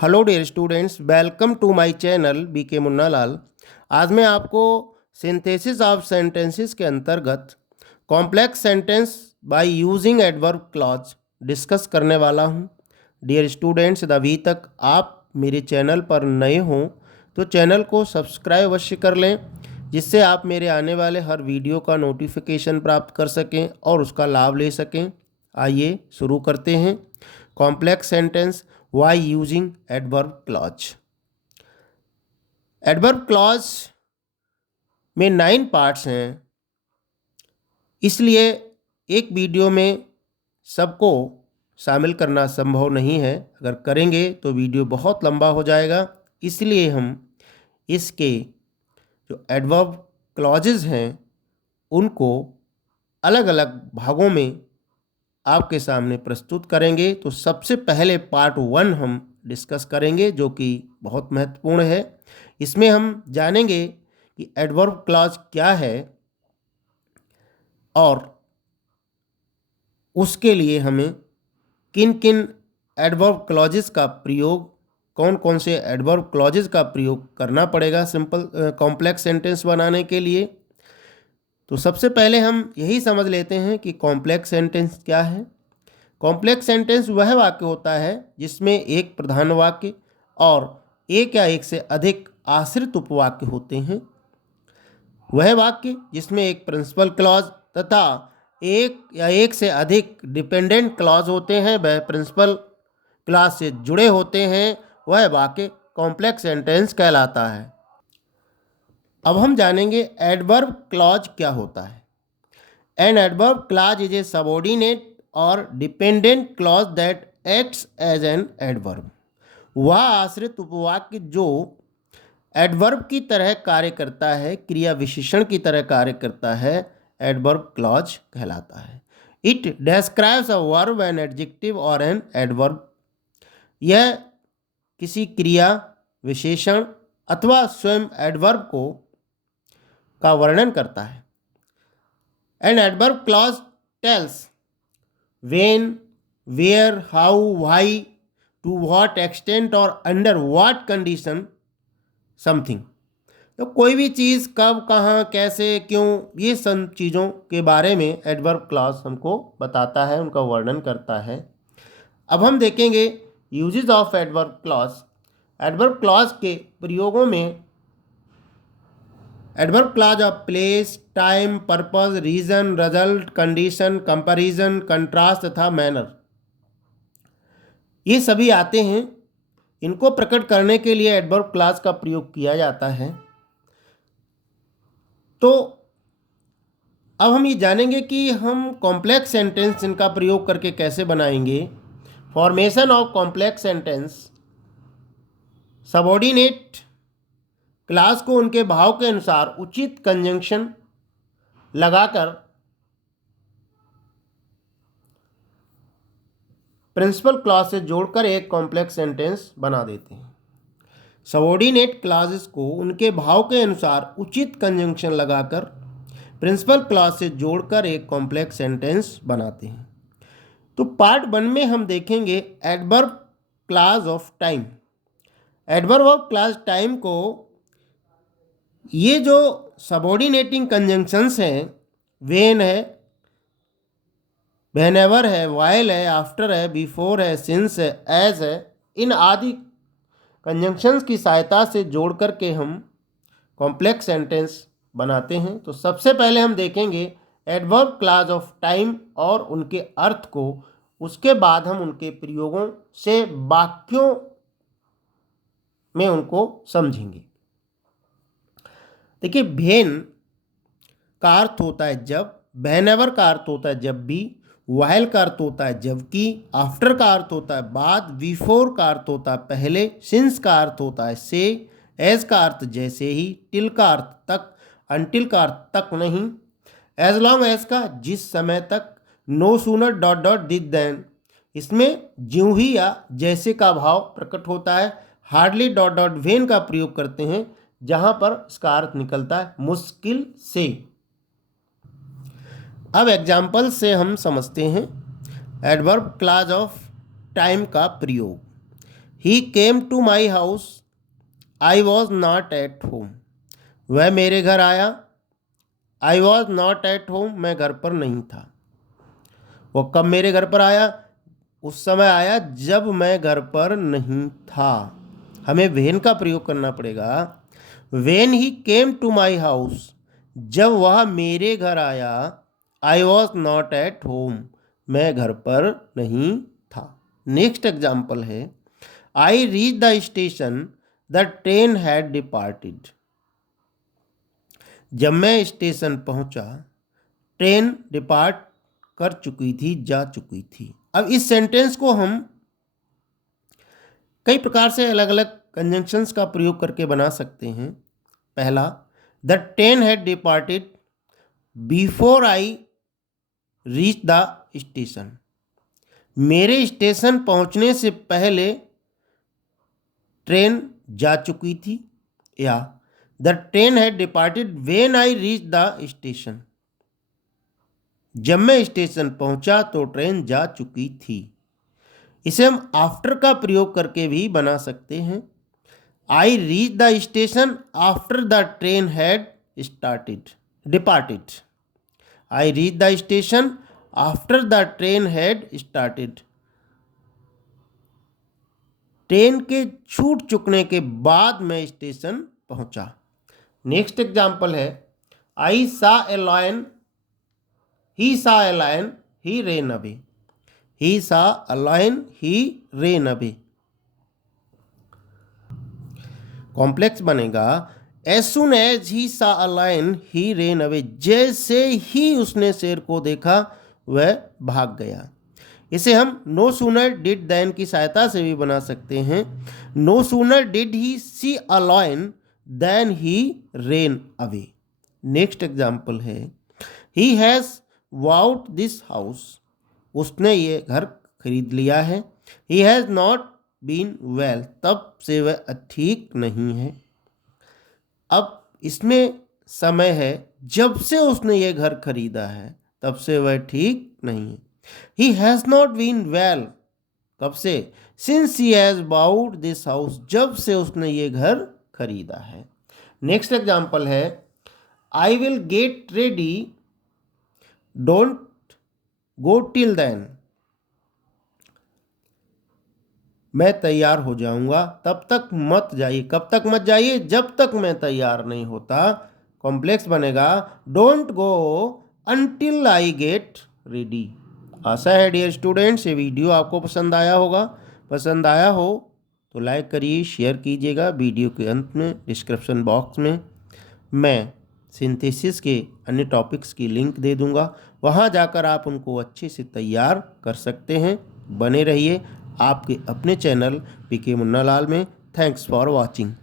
Hello dear students, welcome to my channel BK Munnalal. आज मैं आपको सिंथेसिस ऑफ सेंटेंसेस के अंतर्गत complex sentence by using adverb clause discuss करने वाला हूं। डियर स्टूडेंट्स, यदि अभी तक आप मेरे चैनल पर नए हों तो चैनल को सब्सक्राइब अवश्य कर लें, जिससे आप मेरे आने वाले हर वीडियो का नोटिफिकेशन प्राप्त कर सकें और उसका लाभ ले सकें। आइए शुरू करते हैं। Complex sentence why using adverb clause. Adverb clause में 9 पार्ट्स हैं, इसलिए एक वीडियो में सबको शामिल करना संभव नहीं है। अगर करेंगे तो वीडियो बहुत लंबा हो जाएगा, इसलिए हम इसके जो एडवर्ब क्लॉजेज हैं उनको अलग अलग भागों में आपके सामने प्रस्तुत करेंगे। तो सबसे पहले पार्ट 1 हम डिस्कस करेंगे, जो कि बहुत महत्वपूर्ण है। इसमें हम जानेंगे कि एडवर्ब क्लॉज क्या है और उसके लिए हमें किन किन एडवर्ब क्लॉजेस का प्रयोग, कौन कौन से एडवर्ब क्लॉजेस का प्रयोग करना पड़ेगा सिंपल कॉम्प्लेक्स सेंटेंस बनाने के लिए। तो सबसे पहले हम यही समझ लेते हैं कि कॉम्प्लेक्स सेंटेंस क्या है। कॉम्प्लेक्स सेंटेंस वह वाक्य होता है जिसमें एक प्रधान वाक्य और एक या एक से अधिक आश्रित उपवाक्य होते हैं। वह वाक्य जिसमें एक प्रिंसिपल क्लॉज तथा एक या एक से अधिक डिपेंडेंट क्लॉज होते हैं, वह प्रिंसिपल क्लॉज से जुड़े होते हैं, वह वाक्य कॉम्प्लेक्स सेंटेंस कहलाता है। अब हम जानेंगे एडवर्ब क्लॉज क्या होता है। An adverb clause is a subordinate और dependent clause that acts as an adverb. वह आश्रित उपवाक्य जो एडवर्ब की तरह कार्य करता है, क्रिया विशेषण की तरह कार्य करता है, एडवर्ब क्लॉज कहलाता है। It describes a verb, an adjective और एन एडवर्ब। यह किसी क्रिया विशेषण अथवा स्वयं एडवर्ब को का वर्णन करता है। An adverb clause tells when, where, how, why, to what extent और under what condition something। तो कोई भी चीज़ कब, कहाँ, कैसे, क्यों, ये सब चीज़ों के बारे में एडवर्ब क्लॉज हमको बताता है, उनका वर्णन करता है। अब हम देखेंगे uses of adverb clause. Adverb clause के प्रयोगों में adverb clause of place, time, purpose, reason, result, condition, comparison, contrast तथा मैनर, ये सभी आते हैं। इनको प्रकट करने के लिए एडवर्ब क्लॉज का प्रयोग किया जाता है। तो अब हम ये जानेंगे कि हम कॉम्प्लेक्स सेंटेंस इनका प्रयोग करके कैसे बनाएंगे। Formation of complex sentence. Subordinate clause को उनके भाव के अनुसार उचित कंजंक्शन लगाकर प्रिंसिपल क्लॉज से जोड़कर एक कॉम्प्लेक्स सेंटेंस बना देते हैं। सबऑर्डिनेट क्लॉजेस को उनके भाव के अनुसार उचित कंजंक्शन लगाकर प्रिंसिपल क्लॉज से जोड़कर एक कॉम्प्लेक्स सेंटेंस बनाते हैं। तो पार्ट 1 में हम देखेंगे adverb clause of time. Adverb of clause time को, ये जो सबऑर्डिनेटिंग कंजंक्शंस हैं, व्हेन है, व्हेनेवर है, व्हाइल है, आफ्टर है, बिफोर है, सिंस है, एज है, इन आदि कंजंक्शंस की सहायता से जोड़ करके हम कॉम्प्लेक्स सेंटेंस बनाते हैं। तो सबसे पहले हम देखेंगे एडवर्ब क्लॉज ऑफ टाइम और उनके अर्थ को, उसके बाद हम उनके प्रयोगों से वाक्यों में उनको समझेंगे। देखिए, व्हेन का अर्थ होता है जब, व्हेनेवर का अर्थ होता है जब भी, व्हाइल का अर्थ होता है जबकि, आफ्टर का अर्थ होता है बाद, बिफोर का अर्थ होता है पहले, सिंस का अर्थ होता है से, एज का अर्थ जैसे ही, टिल का अर्थ तक, अनटिल का अर्थ तक नहीं, एज लॉन्ग एज का जिस समय तक, no sooner dot dot did then, इसमें ज्यों ही या जैसे का भाव प्रकट होता है। हार्डली डॉट डॉट व्हेन का प्रयोग करते हैं जहां पर इसका अर्थ निकलता है मुश्किल से। अब एग्जाम्पल से हम समझते हैं एडवर्ब क्लॉज ऑफ टाइम का प्रयोग। He came to my house, I was not at home. वह मेरे घर आया, I was not at home, मैं घर पर नहीं था। वो कब मेरे घर पर आया? उस समय आया जब मैं घर पर नहीं था। हमें वेन का प्रयोग करना पड़ेगा। When he came to my house, जब वह मेरे घर आया, I was not at home, मैं घर पर नहीं था। नेक्स्ट एग्जाम्पल है, I reach the station, the train had departed. जब मैं स्टेशन पहुंचा, ट्रेन डिपार्ट कर चुकी थी, जा चुकी थी। अब इस सेंटेंस को हम कई प्रकार से अलग अलग कंजंक्शंस का प्रयोग करके बना सकते हैं। पहला, the train had departed before I reach the station. मेरे स्टेशन पहुंचने से पहले ट्रेन जा चुकी थी। या the train had departed when I reach the station. जब मैं स्टेशन पहुंचा तो ट्रेन जा चुकी थी। इसे हम आफ्टर का प्रयोग करके भी बना सकते हैं। आई reach the station after the train had departed. I reach the station after the train had started. Train के छूट चुकने के बाद मैं स्टेशन पहुंचा। नेक्स्ट एग्जाम्पल है, आई सा a lion, he saw a lion, he ran away. He saw a lion, he ran away. Complex बनेगा, as soon as he saw a lion he ran away. जैसे ही उसने शेर को देखा वह भाग गया। इसे हम नो सूनर डिड देन की सहायता से भी बना सकते हैं। No sooner did he see a lion then he ran away. Next example है, he has bought this house. उसने ये घर खरीद लिया है। He has not been well, तब से वह ठीक नहीं है। अब इसमें समय है जब से उसने ये घर खरीदा है, तब से वह ठीक नहीं है। He has not been well, कब से? Since he has bought this house, जब से उसने ये घर खरीदा है। नेक्स्ट एग्जाम्पल है, I will get ready, don't go till then. मैं तैयार हो जाऊंगा, तब तक मत जाइए। कब तक मत जाइए? जब तक मैं तैयार नहीं होता। कॉम्प्लेक्स बनेगा, don't go until I get ready. आशा है डियर स्टूडेंट्स ये वीडियो आपको पसंद आया होगा। पसंद आया हो तो लाइक करिए, शेयर कीजिएगा। वीडियो के अंत में डिस्क्रिप्शन बॉक्स में मैं सिंथेसिस के अन्य टॉपिक्स की लिंक दे दूंगा, वहां जाकर आप उनको अच्छे से तैयार कर सकते हैं। बने रहिए आपके अपने चैनल पीके मुन्नालाल में। Thanks for watching.